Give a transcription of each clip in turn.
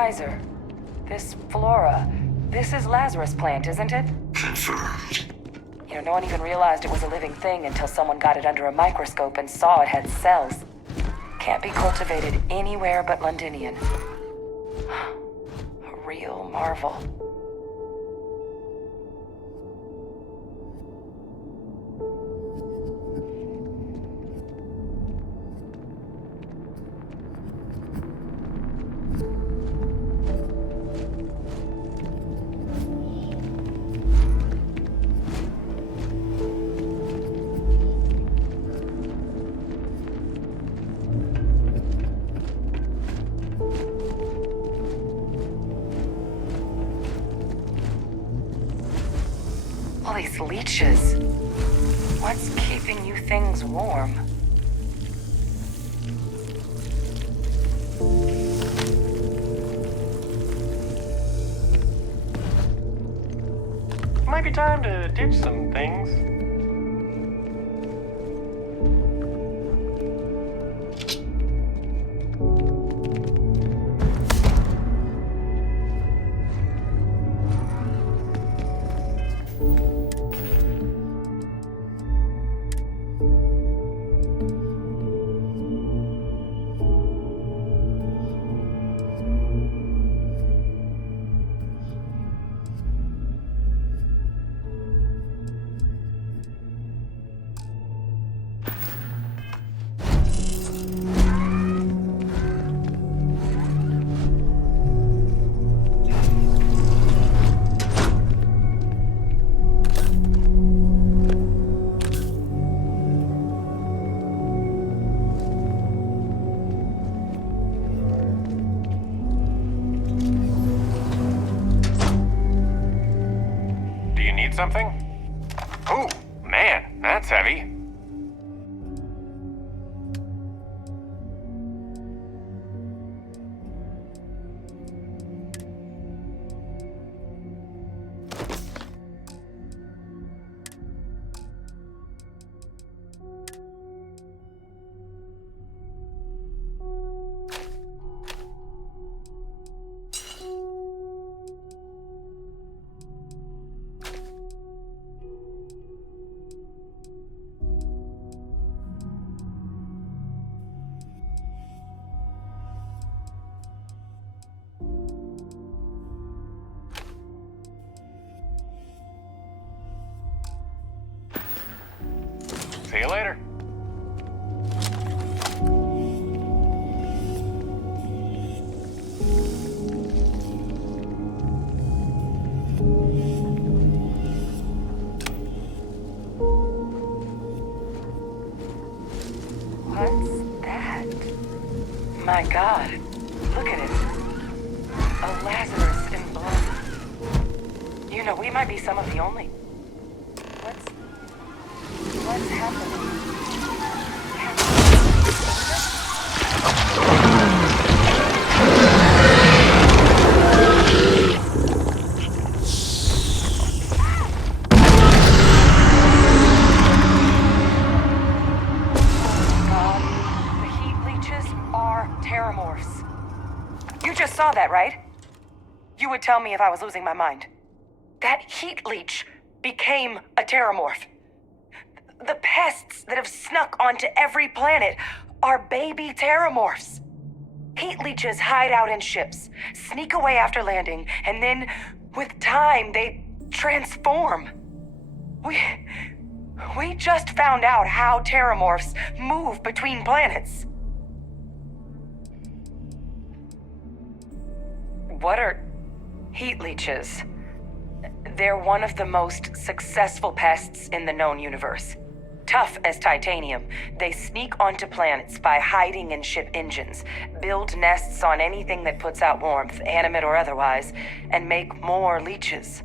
Kaiser, this flora, this is Lazarus plant, isn't it? Confirmed. You know, no one even realized it was a living thing until someone got it under a microscope and saw it had cells. Can't be cultivated anywhere but Londinian. A real marvel. All these leeches. What's keeping you things warm? Might be time to ditch some things. Something? Ooh, man, that's heavy. See you later. What's that? My God, look at it. A Lazarus in bloom. You know, we might be some of the only... What's happening? God, the heat leeches are Terrormorphs. You just saw that, right? You would tell me if I was losing my mind. That heat leech became a Terrormorph. The pests that have snuck onto every planet are baby Terrormorphs. Heat leeches hide out in ships, sneak away after landing, and then, with time, they transform. We just found out how Terrormorphs move between planets. What are heat leeches? They're one of the most successful pests in the known universe. Tough as titanium, they sneak onto planets by hiding in ship engines, build nests on anything that puts out warmth, animate or otherwise, and make more leeches.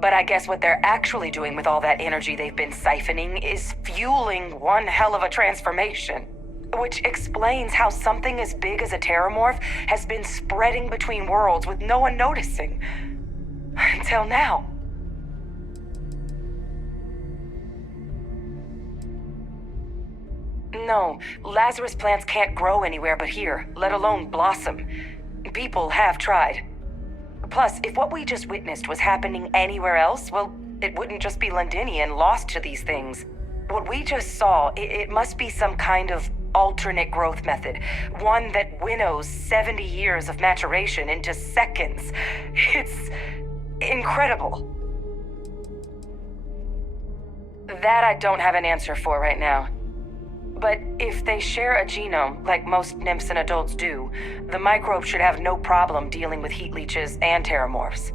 But I guess what they're actually doing with all that energy they've been siphoning is fueling one hell of a transformation. Which explains how something as big as a Terrormorph has been spreading between worlds with no one noticing. Until now. No, Lazarus plants can't grow anywhere but here, let alone blossom. people have tried. Plus, if what we just witnessed was happening anywhere else, well, it wouldn't just be Londinian lost to these things. What we just saw, it must be some kind of alternate growth method. One that winnows 70 years of maturation into seconds. It's incredible. That I don't have an answer for right now. But if they share a genome, like most nymphs and adults do, the microbe should have no problem dealing with heat leeches and terrormorphs.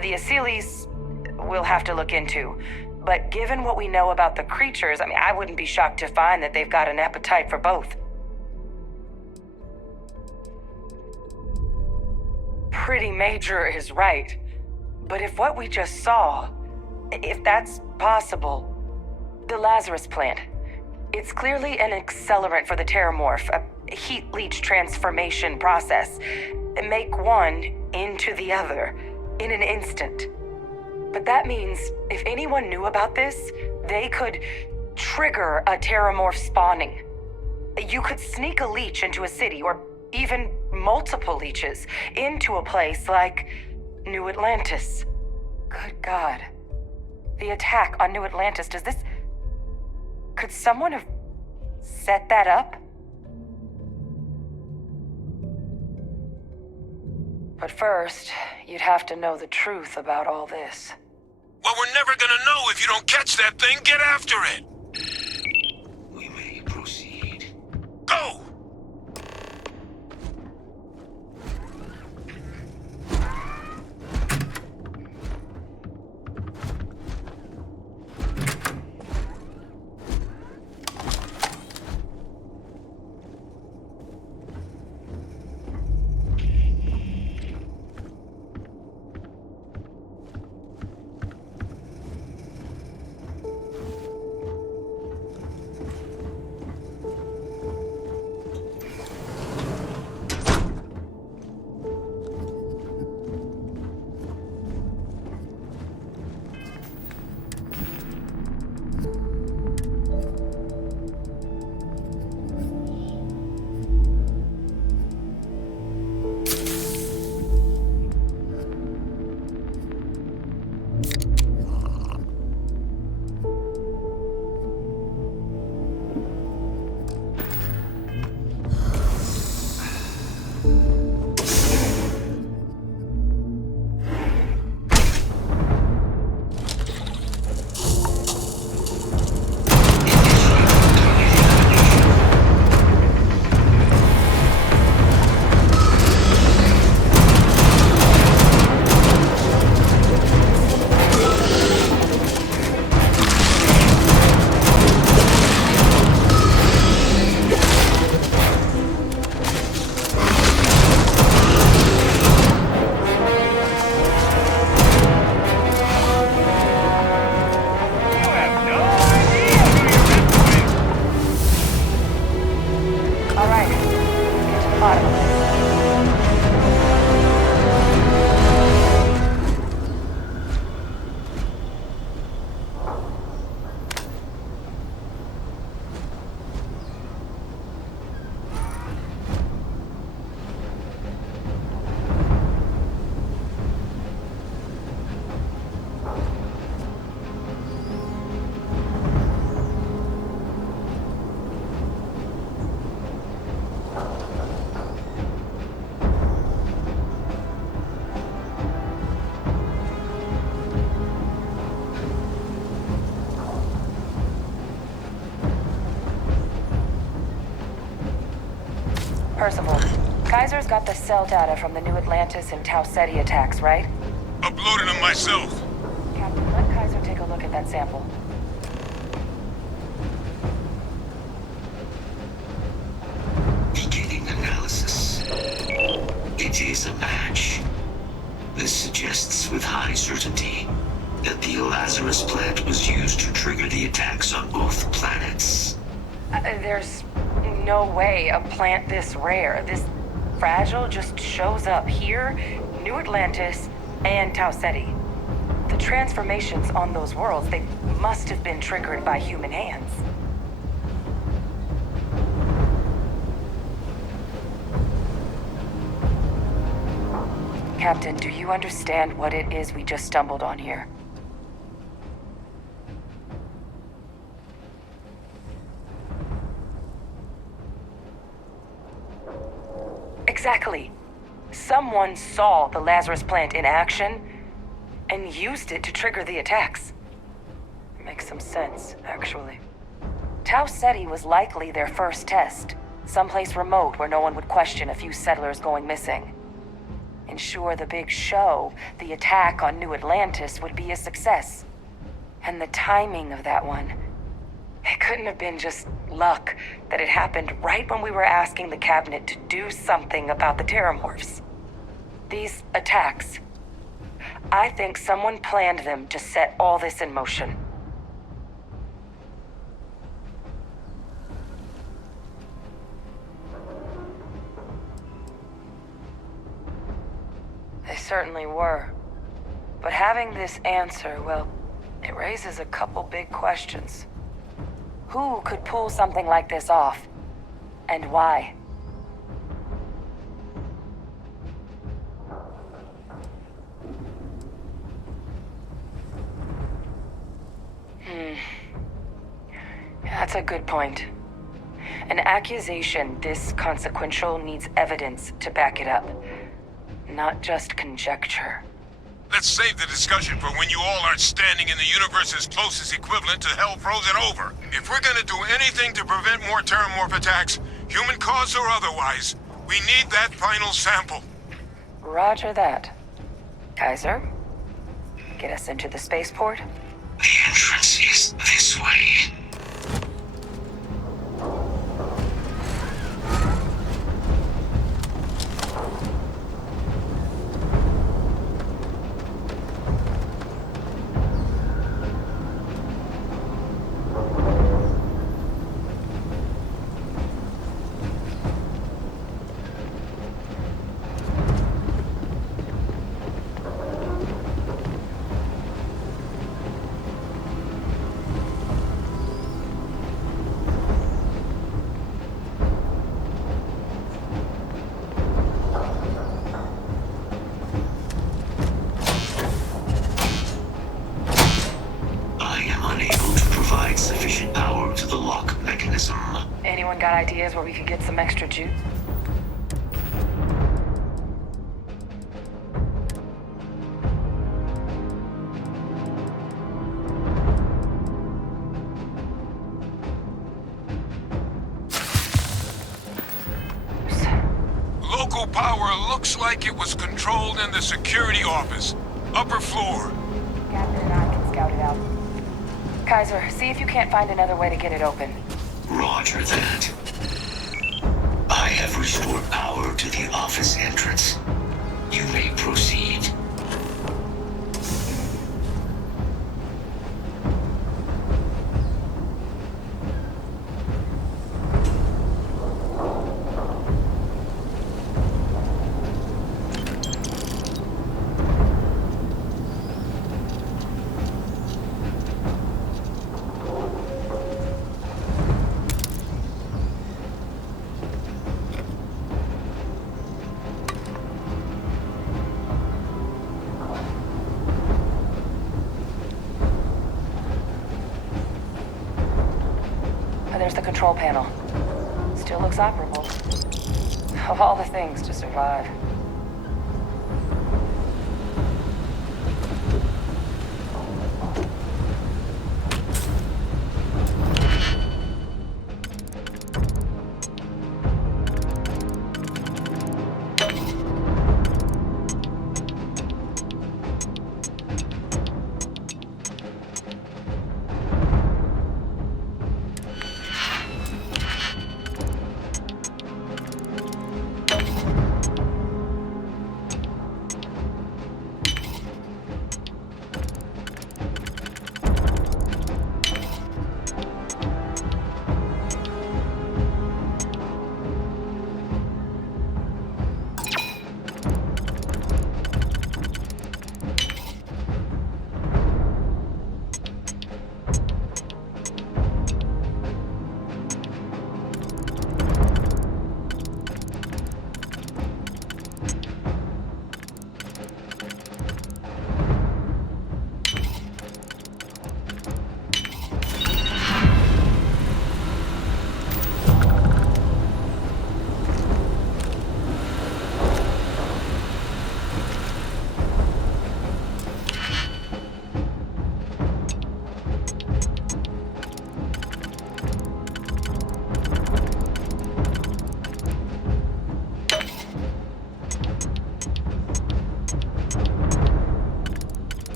The Asylees, we'll have to look into. But given what we know about the creatures, I wouldn't be shocked to find that they've got an appetite for both. Pretty major is right. But if what we just saw, if that's possible, the Lazarus plant, it's clearly an accelerant for the Terrormorph, a heat leech transformation process. Make one into the other in an instant. But that means if anyone knew about this, they could trigger a Terrormorph spawning. You could sneak a leech into a city, or even multiple leeches, into a place like New Atlantis. Good God. The attack on New Atlantis, could someone have set that up? But first, you'd have to know the truth about all this. Well, we're never gonna know if you don't catch that thing. Get after it! We may proceed. Go! Percival, Kaiser's got the cell data from the New Atlantis and Tau Ceti attacks, right? Uploading them myself. Captain, let Kaiser take a look at that sample. Beginning analysis. It is a match. This suggests with high certainty that the Lazarus plant was used to trigger the attacks on both planets. There's no way a plant this rare, this fragile, just shows up here, New Atlantis, and Tau Ceti. The transformations on those worlds, they must have been triggered by human hands. Captain, do you understand what it is we just stumbled on here? Exactly. Someone saw the Lazarus plant in action and used it to trigger the attacks. Makes some sense, actually. Tau Ceti was likely their first test, someplace remote where no one would question a few settlers going missing. Ensure the big show, the attack on New Atlantis, would be a success. And the timing of that one, it couldn't have been just luck that it happened right when we were asking the cabinet to do something about the Terrormorphs. These attacks, I think someone planned them to set all this in motion. They certainly were. But having this answer, well, it raises a couple big questions. Who could pull something like this off? And why? That's a good point. An accusation this consequential needs evidence to back it up, not just conjecture. Let's save the discussion for when you all aren't standing in the universe's closest equivalent to hell frozen over. If we're gonna do anything to prevent more Terrormorph attacks, human caused or otherwise, we need that final sample. Roger that. Kaiser, get us into the spaceport? The entrance is this way. Sufficient power to the lock mechanism. Anyone got ideas where we could get some extra juice? Local power looks like it was controlled in the security office. Upper floor. Captain and I can scout it out. Kaiser, see if you can't find another way to get it open. Roger that. I have restored power to the office entrance. You may proceed. There's the control panel. Still looks operable. Of all the things to survive.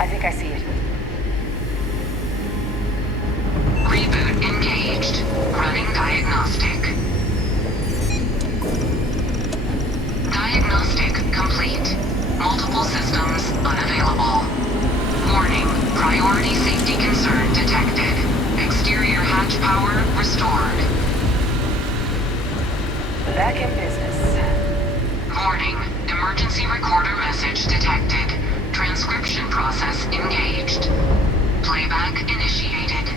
I think I see it. Reboot engaged. Running diagnostic. Diagnostic complete. Multiple systems unavailable. Warning, priority safety concern detected. Exterior hatch power restored. Back in business. Warning, emergency recorder message detected. Transcription process engaged. Playback initiated.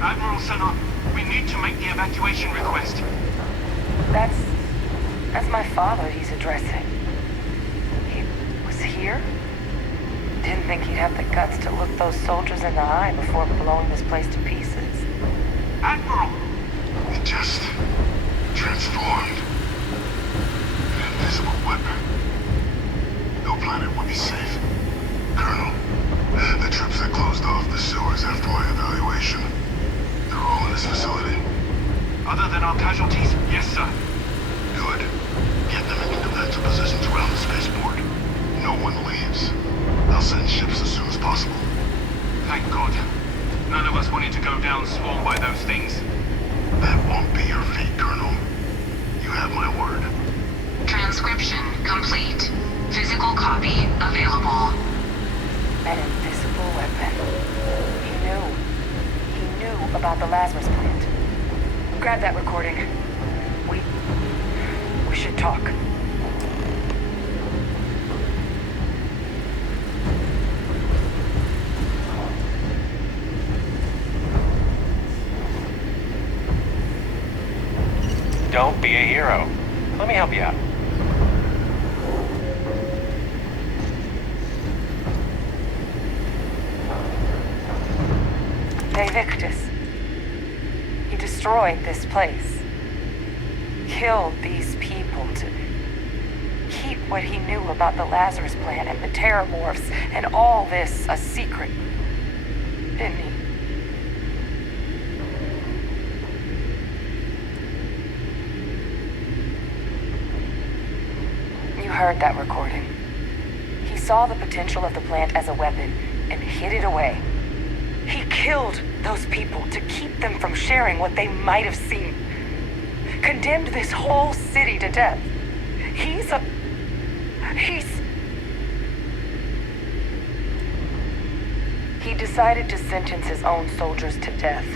Admiral Senna, we need to make the evacuation request. That's my father he's addressing. He was here? Didn't think he'd have the guts to look those soldiers in the eye before blowing this place to pieces. Admiral! It just transformed. An invisible weapon. No planet would be safe. Colonel, the troops that closed off the sewers after my evaluation, they're all in this facility. Other than our casualties, yes, sir. Good. Get them into defensive positions around the spaceport. No one leaves. I'll send ships as soon as possible. Thank God. None of us wanted to go down swarmed by those things. That won't be your fate, Colonel. You have my word. Transcription complete. Physical copy available. An invisible weapon. He knew about the Lazarus plant. Grab that recording. We should talk. Don't be a hero. Let me help you out. Victus. He destroyed this place. Killed these people to keep what he knew about the Lazarus plant and the Terrormorphs and all this a secret. Didn't he? You heard that recording. He saw the potential of the plant as a weapon and hid it away. He killed those people to keep them from sharing what they might have seen. Condemned this whole city to death. He decided to sentence his own soldiers to death.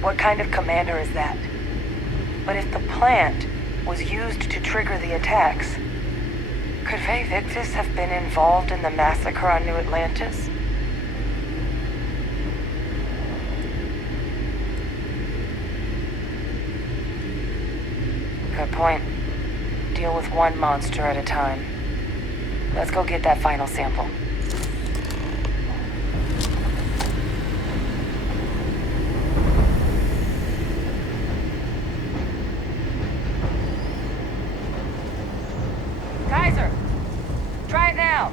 What kind of commander is that? But if the plant was used to trigger the attacks, could Victus have been involved in the massacre on New Atlantis? Good point. Deal with one monster at a time. Let's go get that final sample. Kaiser! Try it now!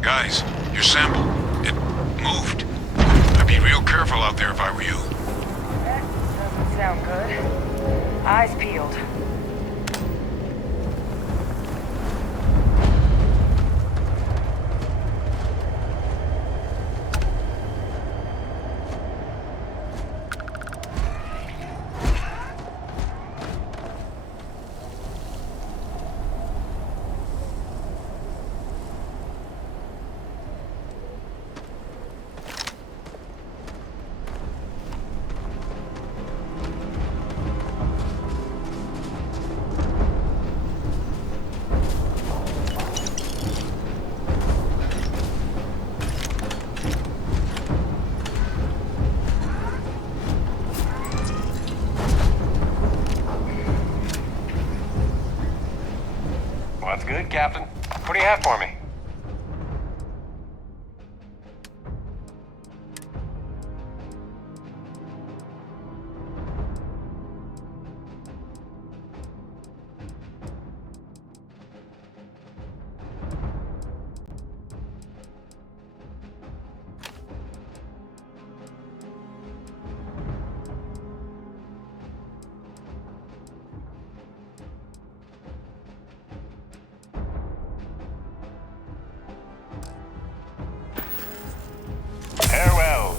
Guys, your sample, it moved. I'd be real careful out there if I were you. That doesn't sound good. Eyes peeled. Sounds good, Captain. What do you have for me? Farewell.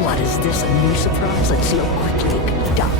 What is this, a new surprise? Let's see how quickly it can be done.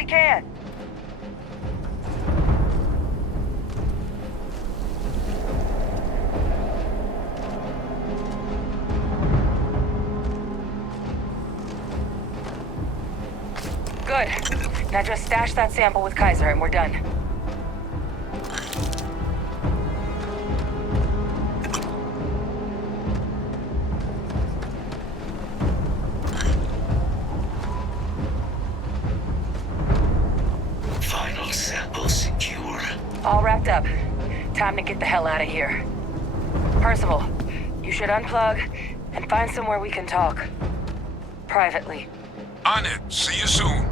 we can. Good. Now just stash that sample with Kaiser and we're done. Final sample secure. All wrapped up. Time to get the hell out of here. Percival, you should unplug and find somewhere we can talk. Privately. On it. See you soon.